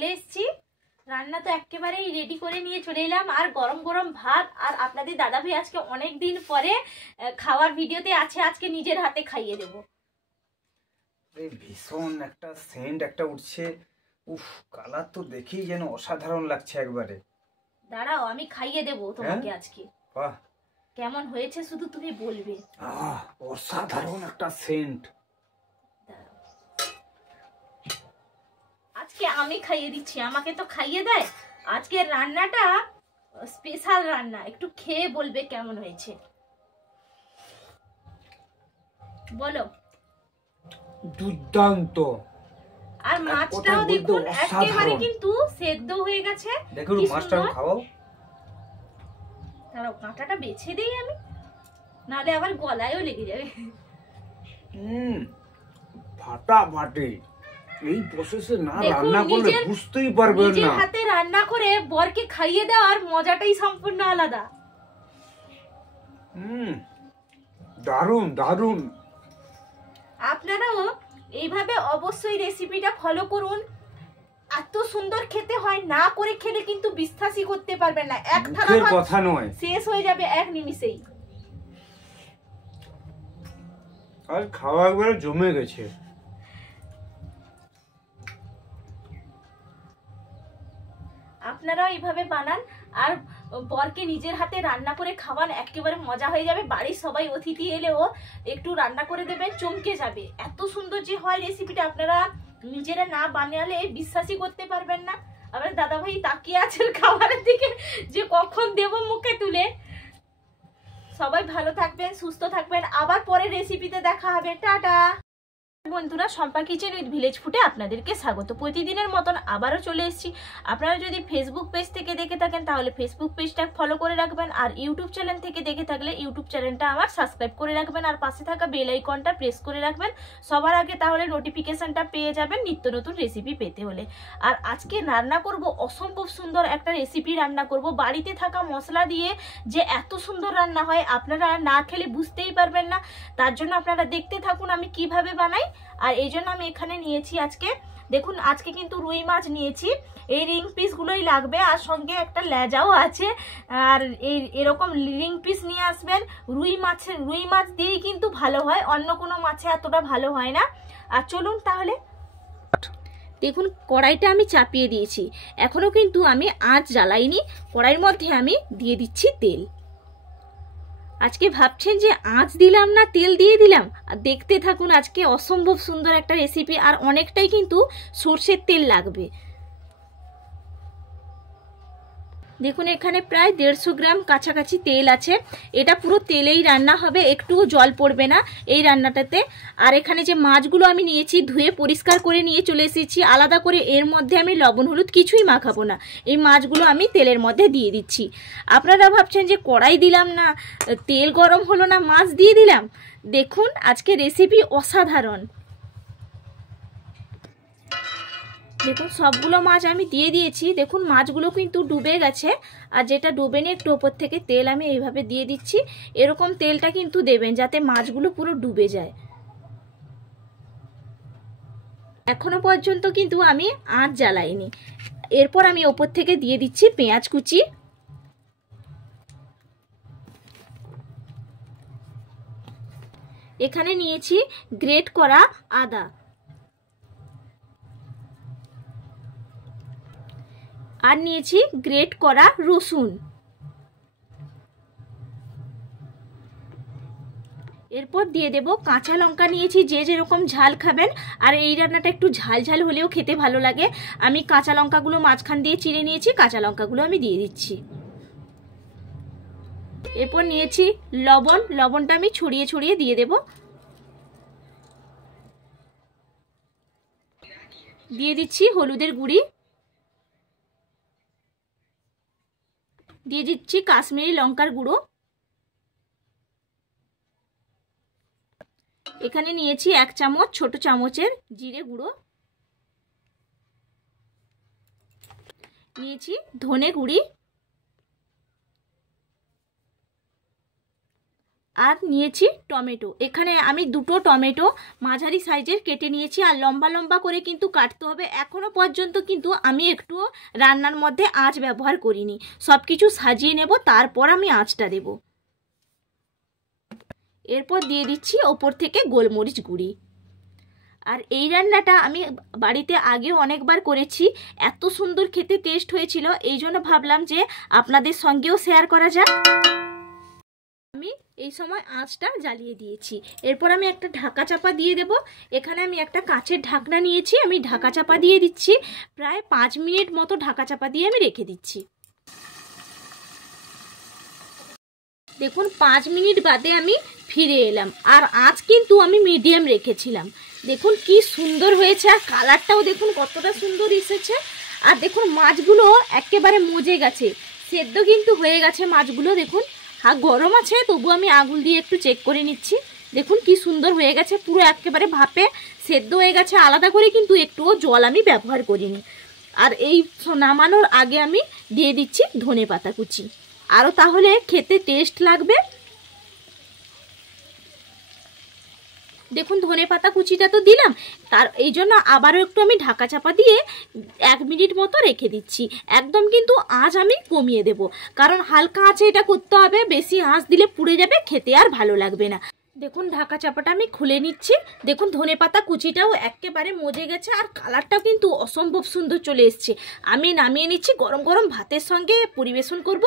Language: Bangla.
চলে এসেছি। রান্না তো একেবারেই রেডি করে নিয়ে চলে এলাম, আর গরম গরম ভাত। আর আপনাদের দাদা ভাই আজকে অনেক দিন পরে খাওয়ার ভিডিওতে আছে, আজকে নিজের হাতে খাইয়ে দেব। ভীষণ একটা সেন্ট একটা উঠছে, উফ কালার তো দেখেই যেন অসাধারণ লাগছে একবারে। দাঁড়াও আমি খাইয়ে দেব তোমাকে আজকে। বাহ, কেমন হয়েছে শুধু তুমি বলবে। অসাধারণ একটা সেন্ট। আজকে আমি খাইয়ে দিচ্ছি, আমাকে তো খাইয়ে দেয়। আজকের রান্নাটা স্পেশাল রান্না, একটু খেয়ে বলবে কেমন হয়েছে। বলো। দুর্দান্ত। আর মাছটাও দেখুন একেবারে কিন্তু সেদ্ধ হয়ে গেছে। দেখুন মাছটাও খাও। তারাও কাঁটাটা বেছে দেই আমি, নাহলে আবার গলায়ও লেগে যাবে। ফাটাফাটি। এই প্রসেসে না রান্না করলে বুঝতেই পারবেন না। নিজের হাতে রান্না করে বরকে খাইয়ে দেওয়ার মজাটাই সম্পূর্ণ আলাদা। দারুণ দারুণ। আপনারাও এইভাবে অবশ্যই রেসিপিটা ফলো করুন। এত সুন্দর খেতে হয়, না করে খেলে কিন্তু বিশ্বাসই করতে পারবেন না। এক থালা ভাত কথা নয়, শেষ হয়ে যাবে এক নিমিষেই। আর খাওয়া একবারে জমে গেছে। আপনারা এইভাবে বানান আর বরকে নিজের হাতে রান্না করে খাওয়ান, একেবারে মজা হয়ে যাবে। বাড়ির সবাই অতিথি এলেও একটু রান্না করে দেবেন, চমকে যাবে। এত সুন্দর যে হয় রেসিপিটা, আপনারা নিজেরা না বানালে বিশ্বাসই করতে পারবেন না। আবার দাদা ভাই তাকিয়ে আছেন খাবারের দিকে যে কখন দেব মুখে তুলে। সবাই ভালো থাকবেন, সুস্থ থাকবেন। আবার পরের রেসিপিতে দেখা হবে। টাটা বন্ধুরা, শম্পা কিচেন উইথ ভিলেজ ফুডে আপনাদেরকে স্বাগত। প্রতিদিনের মতন আবারও চলে এসেছি। আপনারা যদি ফেসবুক পেজ থেকে দেখে থাকেন তাহলে ফেসবুক পেজটা ফলো করে রাখবেন, আর ইউটিউব চ্যানেল থেকে দেখে থাকলে ইউটিউব চ্যানেলটা আমার সাবস্ক্রাইব করে রাখবেন, আর পাশে থাকা বেল আইকনটা প্রেস করে রাখবেন সবার আগে, তাহলে নোটিফিকেশনটা পেয়ে যাবেন নিত্য নতুন রেসিপি পেতে হলে। আর আজকে রান্না করব অসম্ভব সুন্দর একটা রেসিপি রান্না করব। বাড়িতে থাকা মশলা দিয়ে যে এত সুন্দর রান্না হয় আপনারা না খেলে বুঝতেই পারবেন না। তার জন্য আপনারা দেখতে থাকুন আমি কিভাবে বানাই। আর এই জন্য আমি এখানে নিয়েছি আজকে, দেখুন আজকে কিন্তু রুই মাছ নিয়েছি। এই রিং পিসগুলোই লাগবে, আর সঙ্গে একটা লেজাও আছে। আর এরকম রিং পিস নিয়ে আসবেন। রুই মাছ দিয়েই কিন্তু ভালো হয়, অন্য কোনো মাছে এতটা ভালো হয় না। আর চলুন তাহলে। দেখুন কড়াইটা আমি চাপিয়ে দিয়েছি, এখনো কিন্তু আমি আঁচ জ্বালাইনি। কড়াইয়ের মধ্যে আমি দিয়ে দিচ্ছি তেল। আজকে ভাবছেন যে আঁচ দিলাম না তেল দিয়ে দিলাম, আর দেখতে থাকুন আজকে অসম্ভব সুন্দর একটা রেসিপি। আর অনেকটাই কিন্তু সরষের তেল লাগবে। দেখুন এখানে প্রায় 150 গ্রাম কাছাকাছি তেল আছে। এটা পুরো তেলেই রান্না হবে, একটুও জল পড়বে না এই রান্নাটাতে। আর এখানে যে মাছগুলো আমি নিয়েছি ধুয়ে পরিষ্কার করে নিয়ে চলে এসেছি আলাদা করে। এর মধ্যে আমি লবণ হলুদ কিছুই মাখাবো না, এই মাছগুলো আমি তেলের মধ্যে দিয়ে দিচ্ছি। আপনারা ভাবছেন যে কড়াই দিলাম না, তেল গরম হলো না, মাছ দিয়ে দিলাম। দেখুন আজকে রেসিপি অসাধারণ। দেখুন সবগুলো মাছ আমি দিয়ে দিয়েছি। দেখুন মাছগুলো কিন্তু ডুবে গেছে, আর যেটা ডুবেনি একটু ওপর থেকে তেল আমি এইভাবে দিয়ে দিচ্ছি। এরকম তেলটা কিন্তু দেবেন যাতে মাছগুলো পুরো ডুবে যায়। এখনো পর্যন্ত কিন্তু আমি আঁচ জ্বালাইনি। এরপর আমি ওপর থেকে দিয়ে দিচ্ছি পেঁয়াজ কুচি। এখানে নিয়েছি গ্রেট করা আদা, আর নিয়েছি গ্রেট করা রসুন। এরপর দিয়ে দেব কাঁচা লঙ্কা নিয়েছি, যে যেরকম ঝাল খাবেন। আর এই রান্নাটা একটু ঝাল ঝাল হলেও খেতে ভালো লাগে। আমি কাঁচা লঙ্কাগুলো মাঝখান দিয়ে চিড়ে নিয়েছি, কাঁচা লঙ্কাগুলো আমি দিয়ে দিচ্ছি। এরপর নিয়েছি লবণ, লবণটা আমি ছড়িয়ে ছড়িয়ে দিয়ে দেব। দিয়ে দিচ্ছি হলুদের গুঁড়ি, দিয়ে দিচ্ছি কাশ্মীরি লঙ্কার গুঁড়ো। এখানে নিয়েছি 1 চামচ ছোট চামচের জিরে গুঁড়ো, নিয়েছি ধনে গুঁড়ি, আর নিয়েছি টমেটো। এখানে আমি 2টো টমেটো মাঝারি সাইজের কেটে নিয়েছি, আর লম্বা লম্বা করে কিন্তু কাটতে হবে। এখনো পর্যন্ত কিন্তু আমি একটু রান্নার মধ্যে আঁচ ব্যবহার করিনি, সব কিছু সাজিয়ে নেব, তারপর আমি আঁচটা দেব। এরপর দিয়ে দিচ্ছি ওপর থেকে গোলমরিচ গুঁড়ি। আর এই রান্নাটা আমি বাড়িতে আগেও অনেকবার করেছি, এত সুন্দর খেতে টেস্ট হয়েছিল, এই জন্য ভাবলাম যে আপনাদের সঙ্গেও শেয়ার করা যাক। আমি এই সময় আঁচটা জ্বালিয়ে দিয়েছি। এরপর আমি একটা ঢাকা চাপা দিয়ে দেব। এখানে আমি একটা কাঁচের ঢাকনা নিয়েছি, আমি ঢাকা চাপা দিয়ে দিচ্ছি। প্রায় 5 মিনিট মতো ঢাকা চাপা দিয়ে আমি রেখে দিচ্ছি। দেখুন 5 মিনিট বাদে আমি ফিরে এলাম, আর আঁচ কিন্তু আমি মিডিয়াম রেখেছিলাম। দেখুন কি সুন্দর হয়েছে, আর কালারটাও দেখুন কতটা সুন্দর এসেছে। আর দেখুন মাছগুলো একেবারে মজে গেছে, সেদ্ধ কিন্তু হয়ে গেছে মাছগুলো। দেখুন গরম আছে, তবু আমি আঙুল দিয়ে একটু চেক করে নিচ্ছি। দেখুন কি সুন্দর হয়ে গেছে, পুরো একেবারে ভাপে সেদ্ধ হয়ে গেছে। আলাদা করে কিন্তু একটুও জল আমি ব্যবহার করিনি। আর এই নামানোর আগে আমি দিয়ে দিচ্ছি ধনেপাতা কুচি, আরও তাহলে খেতে টেস্ট লাগবে। দেখুন ধনেপাতা কুচিটা তো দিলাম, তার এই জন্য আবারও একটু আমি ঢাকা চাপা দিয়ে 1 মিনিট মতো রেখে দিচ্ছি। একদম কিন্তু আঁচ আমি কমিয়ে দেব, কারণ হালকা আঁচে এটা করতে হবে, বেশি আঁচ দিলে পুড়ে যাবে, খেতে আর ভালো লাগবে না। দেখুন ঢাকা চাপাটা আমি খুলে নিচ্ছি। দেখুন ধনেপাতা কুচিটাও একেবারে মজে গেছে, আর কালারটাও কিন্তু অসম্ভব সুন্দর চলে এসছে। আমি নামিয়ে নিচ্ছি, গরম গরম ভাতের সঙ্গে পরিবেশন করব।